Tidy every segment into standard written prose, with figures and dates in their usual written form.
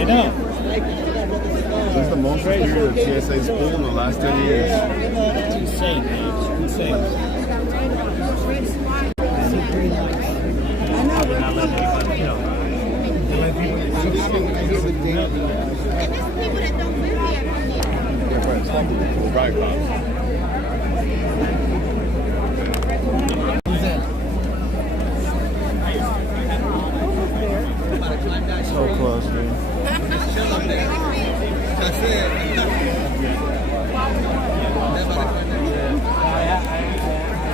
I know. This is the most superior TSA school in the last 10 years. It's insane, man. It's insane. Right, so close, man. That's it.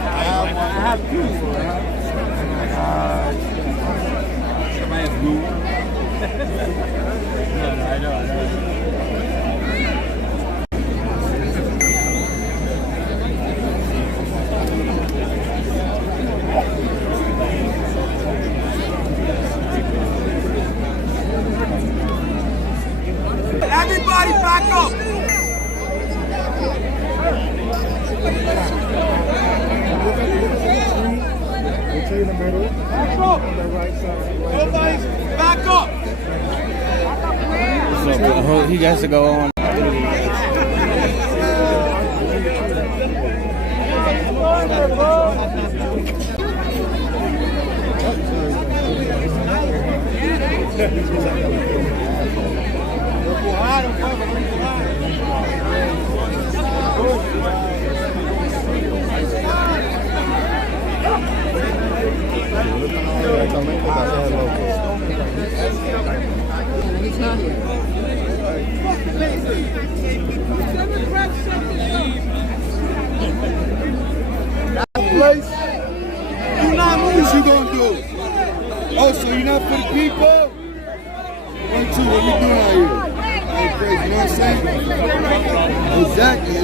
I have two. Somebody has blue. No, I know. Everybody back up! Back up! Nobody's back up! So he has to go on. Place. You not move. What you gonna do? Oh, so you're not for the people? 1, 2, what we doing out here? Hey, crazy, you know what I'm saying? Exactly.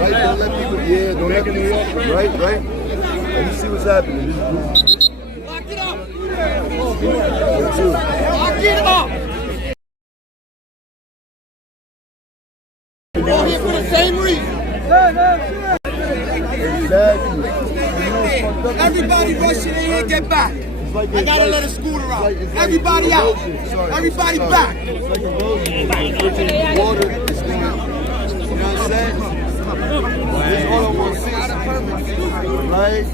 Right, don't let people, don't let people, right? And you see what's happening. Lock it up! Lock it up! We're all here for the same reason. Exactly. Everybody rush in here, get back. I gotta let a scooter out. Everybody out. Everybody back. It's like erosion. Water is going out. You know what I'm saying? This is all I want to see. Right?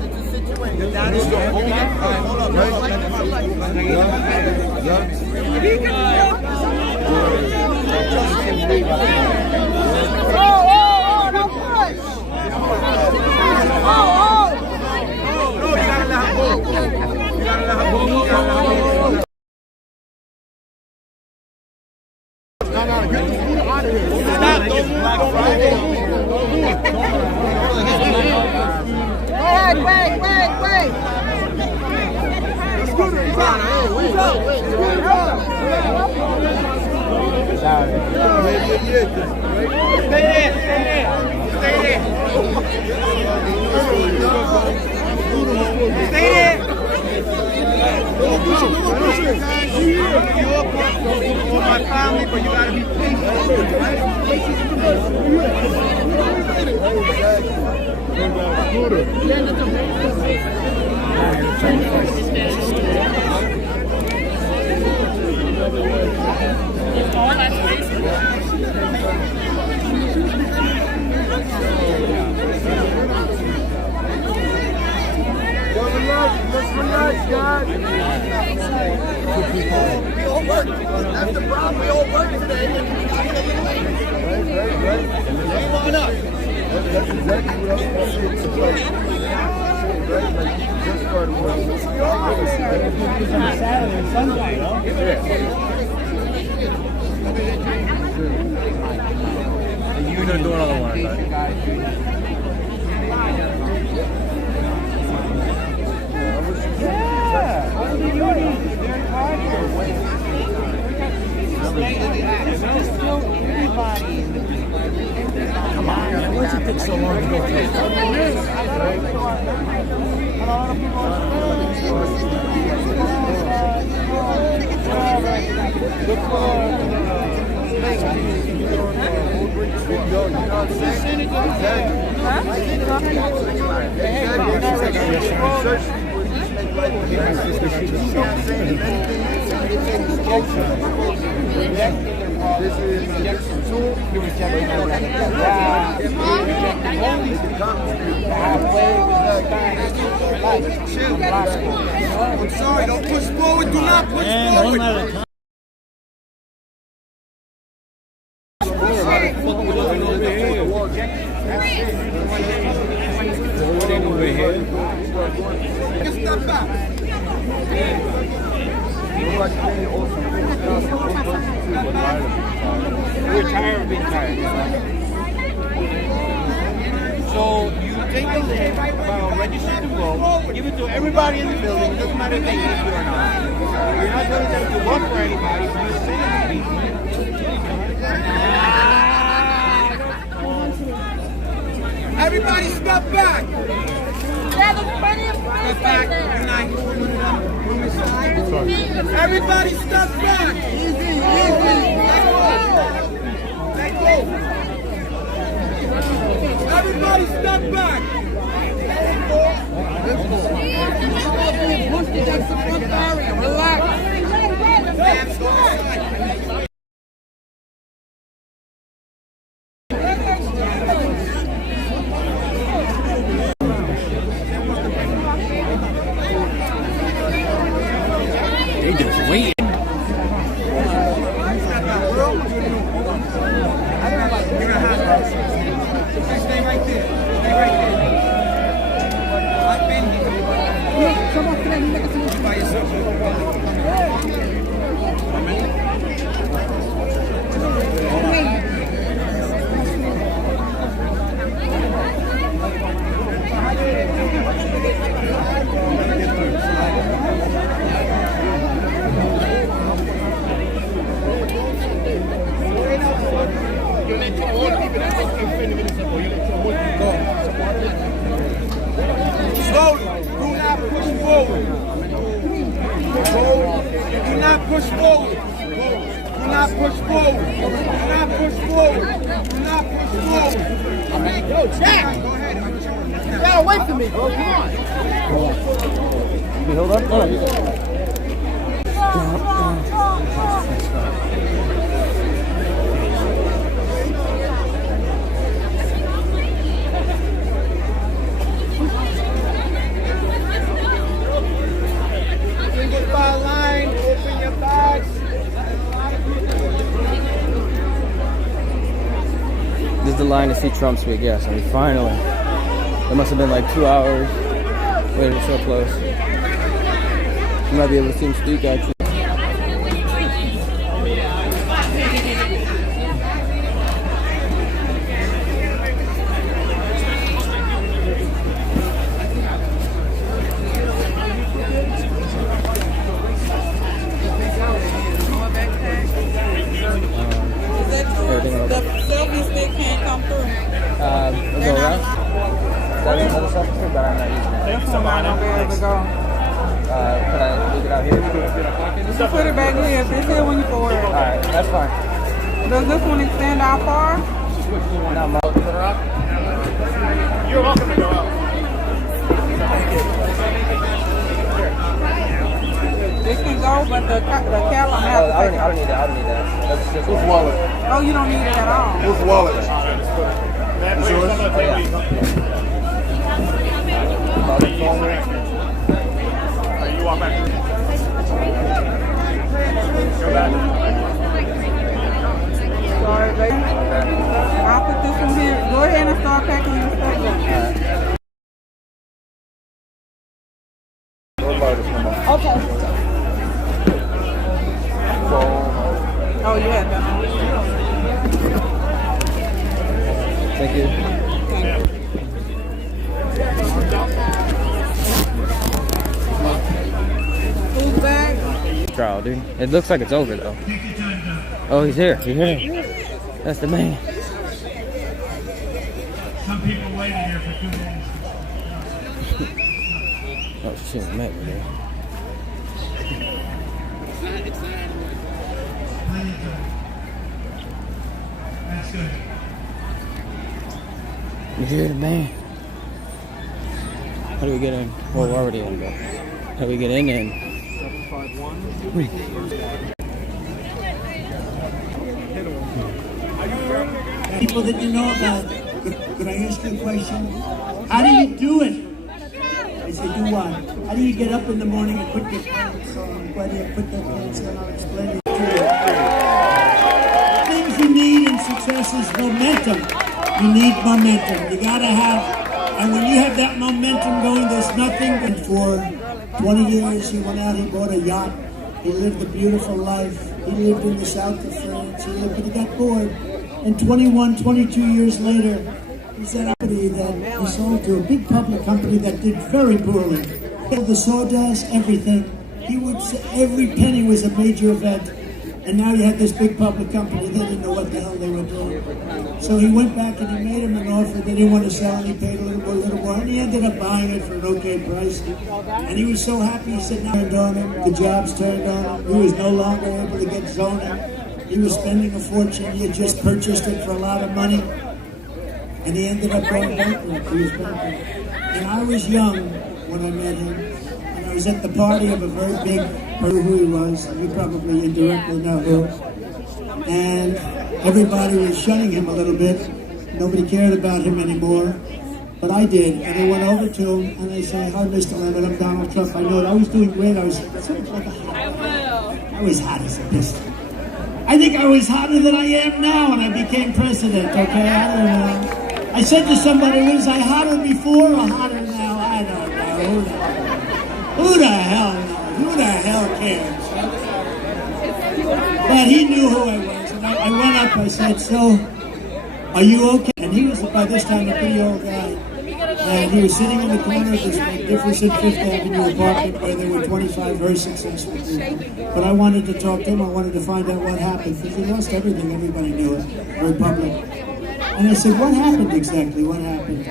This is the only Wait. Stay there. For my family, but you gotta be patient. Let's relax, guys. We all work. That's the problem. We all work today. Right. Ain't long enough. That's exactly what I was going to say. Right? Like, just started working. It's on Saturday and Sunday, no? And you're gonna do another one, I thought. Come on, man. Why does it take so long to go through? This is two. You reject I'm sorry, don't push forward. Do not push forward. Step back. We're tired of being tired. So you take a list about register to vote, give it to everybody in the building, doesn't matter if they need you or not. You're not telling them to vote for anybody, you send it to people. Everybody step back. Yeah, there's plenty of Step back. Everybody step back. Easy. Let go. Everybody step back. Relax. They just waiting. Stay right there. I've been here. By yourself. Slowly. Do not push forward. Do not push forward. Do not push forward. Do not push forward. Do not push forward. Yo, Jack! Go ahead. Get away from me. Come on. You hold up? Single file line. Open your bags. This is the line to see Trump speak, yes. I mean, finally. It must have been like 2 hours. Waiting so close. You might be able to see him speak, actually. The selfie stick can't come through. Go right? That's another substitute, but I'm not using it. This one might not be able to go. Can I leave it out here? Just put it back here. It's here when you forward. Alright, that's fine. Does this one extend out far? Not my You're welcome to go out. This can go, but the cap on I don't need that. That's just Whose wallet? Oh, you don't need it at all. Whose wallet? It's yours? You walk back. Go back. Sorry, baby. I'll put this one here. Go ahead and start packing your stuff. Okay. Oh, you had that. Thank you. Who's back? Trial, dude. It looks like it's over, though. Oh, he's here. He's here. That's the man. Some people waited here for 2 minutes. Oh, shit, man. That's good. You hear the man? How do we get in? Well, we're already in, but how do we get in then? People that you know about. Could I ask you a question? How do you do it? I said, do what? How do you get up in the morning and put your pants on? Why do you put their pants on? I'll explain it to you. Things you need in success is momentum. You need momentum. You gotta have, and when you have that momentum going, there's nothing. And for 20 years, he went out, he bought a yacht. He lived a beautiful life. He lived in the south of France. But he got bored. And 21, 22 years later, he said that he sold to a big public company that did very poorly. The sawdust, everything. He would say every penny was a major event. And now you had this big public company. They didn't know what the hell they were doing. So he went back and he made him an offer. They didn't want to sell it. He paid a little more. And he ended up buying it for an okay price. And he was so happy. He said, now turned on him. The jobs turned on him. He was no longer able to get zoning. He was spending a fortune. He had just purchased it for a lot of money. And he ended up going bankrupt. He was bankrupt. And I was young when I met him. And I was at the party of a very big person who he was. You probably indirectly know who. And everybody was shunning him a little bit. Nobody cared about him anymore. But I did. And I went over to him and I said, hi, Mr. Lemon, I'm Donald Trump. I know it. I was doing great. I was sort of like I was hot as a pistol. I think I was hotter than I am now when I became president, okay? I don't know. I said to somebody, was I hotter before or hotter now? I don't know. Who the hell knows? Who the hell cares? But he knew who I was. And I went up, I said, so, are you okay? And he was, by this time, a pretty old guy. And he was sitting in the corner of this magnificent Fifth Avenue apartment where there were 25 very successful people. But I wanted to talk to him. I wanted to find out what happened because he lost everything. Everybody knew it. Very public. And I said, what happened exactly? What happened?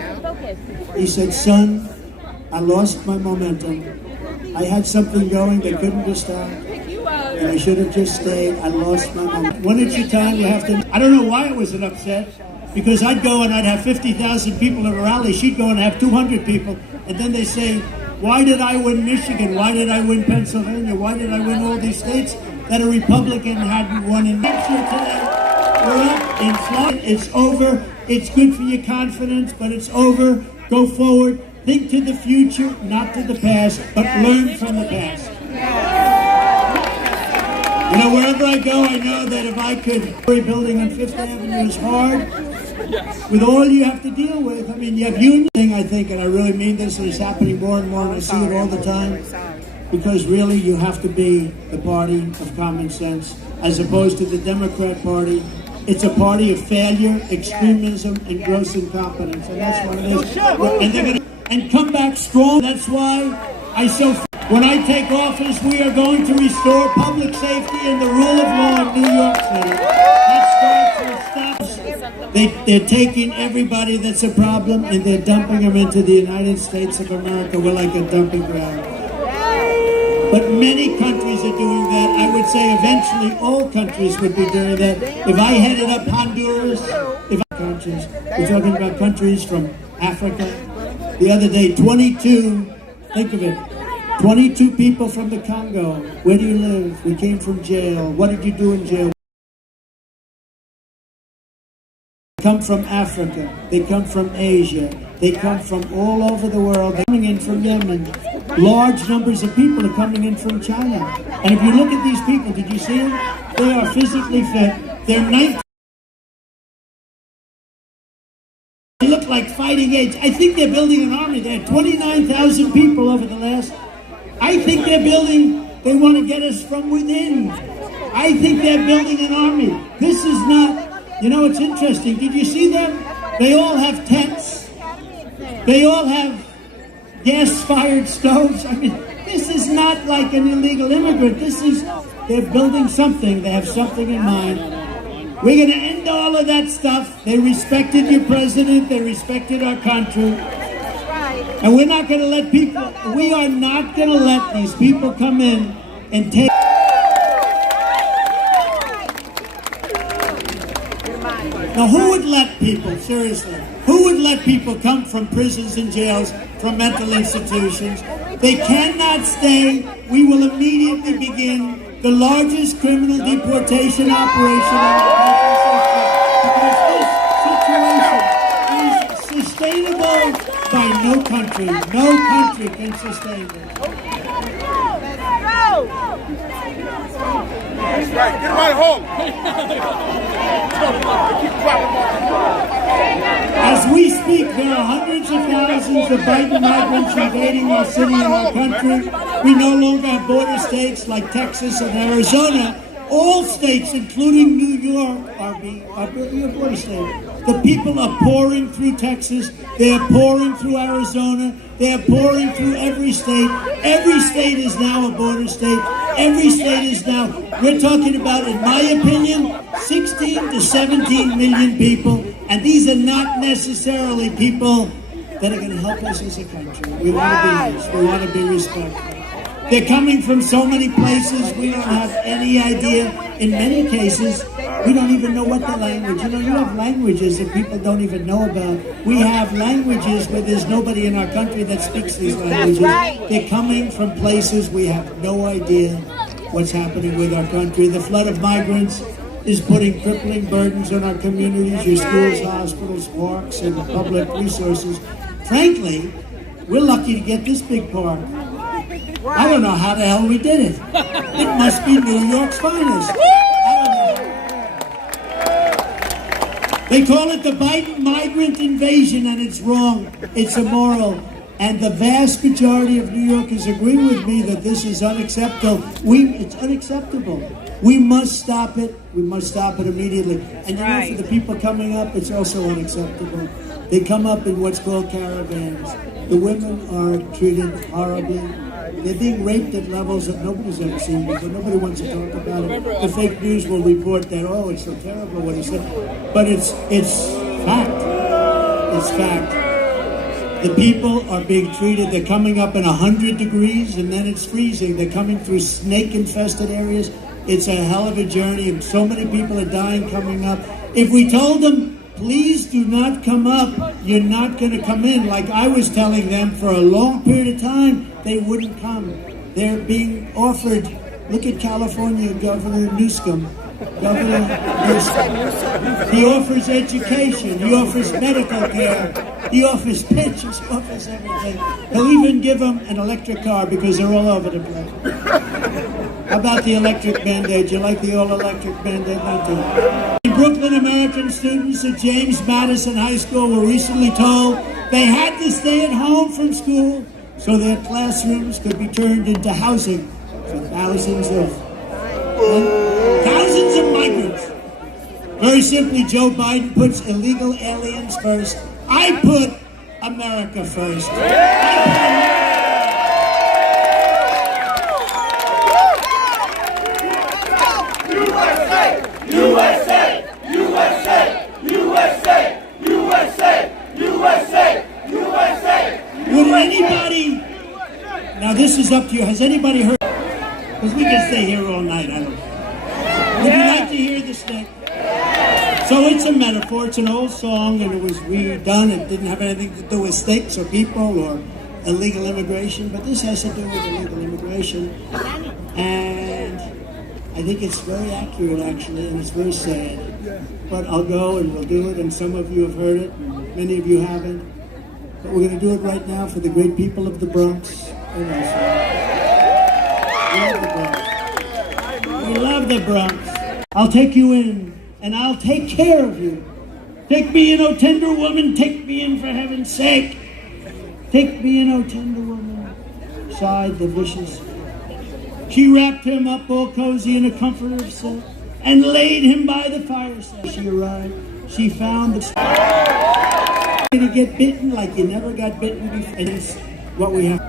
He said, son, I lost my momentum. I had something going that couldn't be stopped. And I should have just stayed. I lost my momentum. When it's your time, you have to... I don't know why I was an upset. Because I'd go and I'd have 50,000 people at a rally. She'd go and have 200 people. And then they say, why did I win Michigan? Why did I win Pennsylvania? Why did I win all these states that a Republican hadn't won in New Hampshire today? We're up in Florida. It's over. It's good for your confidence, but it's over. Go forward. Think to the future, not to the past, but learn from the past. You know, wherever I go, I know that if I could, building on Fifth Avenue is hard. With all you have to deal with, I mean, you have union thing, I think, and I really mean this, and it's happening more and more, and I see it all the time, because really you have to be the party of common sense, as opposed to the Democrat Party. It's a party of failure, extremism, and gross incompetence, and that's what it is. And they're gonna come back strong. That's why when I take office, we are going to restore public safety and the rule of law in New York City. That starts with stops. They're taking everybody that's a problem and they're dumping them into the United States of America. We're like a dumping ground. But many countries are doing that. I would say eventually all countries would be doing that. If I headed up Honduras, we're talking about countries from Africa. The other day, 22, think of it, 22 people from the Congo. Where do you live? We came from jail. What did you do in jail? They come from Africa. They come from Asia. They come from all over the world. They're coming in from Yemen. Large numbers of people are coming in from China. And if you look at these people, did you see them? They are physically fit. They're 19. They look like fighting age. I think they're building an army. They had 29,000 people over the last... I think they want to get us from within. I think they're building an army. This is not, you know, it's interesting. Did you see them? They all have tents. They all have gas-fired stoves. I mean, this is not like an illegal immigrant. They're building something. They have something in mind. We're going to end all of that stuff. They respected your president. They respected our country. And we're not going to let we are not going to let these people come in and take. Now, who would let people, seriously, who would let people come from prisons and jails, from mental institutions? They cannot stay. We will immediately begin the largest criminal deportation operation in the country's history. Because this sustainable by no country. No country can sustain it. That's right. Get him out of home. As we speak, there are hundreds of thousands of Biden migrants invading our city and our country. We no longer have border states like Texas and Arizona. All states, including New York, are border states. The people are pouring through Texas. They are pouring through Arizona. They are pouring through every state. Every state is now a border state. Every state is now, we're talking about, in my opinion, 16 to 17 million people. And these are not necessarily people that are going to help us as a country. We want to be nice. We want to be respectful. They're coming from so many places, we don't have any idea. In many cases, we don't even know what the language. You have languages that people don't even know about. We have languages where there's nobody in our country that speaks these languages. They're coming from places we have no idea what's happening with our country. The flood of migrants is putting crippling burdens on our communities, your schools, hospitals, parks, and public resources. Frankly, we're lucky to get this big park. I don't know how the hell we did it. It must be New York's finest. They call it the Biden migrant invasion, and it's wrong. It's immoral. And the vast majority of New Yorkers agree with me that this is unacceptable. It's unacceptable. We must stop it. We must stop it immediately. And for the people coming up, it's also unacceptable. They come up in what's called caravans. The women are treated horribly. They're being raped at levels that nobody's ever seen before. Nobody wants to talk about it. The fake news will report that, oh, it's so terrible what he said. But it's fact. It's fact. The people are being treated. They're coming up in 100 degrees, and then it's freezing. They're coming through snake-infested areas. It's a hell of a journey, and so many people are dying coming up. If we told them, please do not come up, you're not going to come in, like I was telling them for a long period of time, they wouldn't come. They're being offered, look at California Governor Newsom. He offers education, he offers medical care, he offers pensions, he offers everything. He'll even give them an electric car because they're all over the place. How about the electric Band-Aid? You like the all-electric Band-Aid? Not too. Brooklyn American students at James Madison High School were recently told they had to stay at home from school so their classrooms could be turned into housing for thousands of migrants. Very simply, Joe Biden puts illegal aliens first. I put America first. USA! USA! USA! USA! USA! USA! Would anybody... Now this is up to you. Has anybody heard... Because we can stay here all night, I don't know. Would you like to hear the stick? So it's a metaphor. It's an old song, and it was redone. It didn't have anything to do with stakes or people or illegal immigration, but this has to do with illegal immigration. And I think it's very accurate, actually, and it's very sad. But I'll go and we'll do it, and some of you have heard it, and many of you haven't. But we're going to do it right now for the great people of the Bronx. We love the Bronx. We love the Bronx. I'll take you in, and I'll take care of you. Take me in, O tender woman, take me in for heaven's sake. Take me in, O tender woman, sighed the vicious. She wrapped him up all cozy in a comforter of silk and laid him by the fireside. She arrived. She found the to get bitten like you never got bitten before. And it's what we have.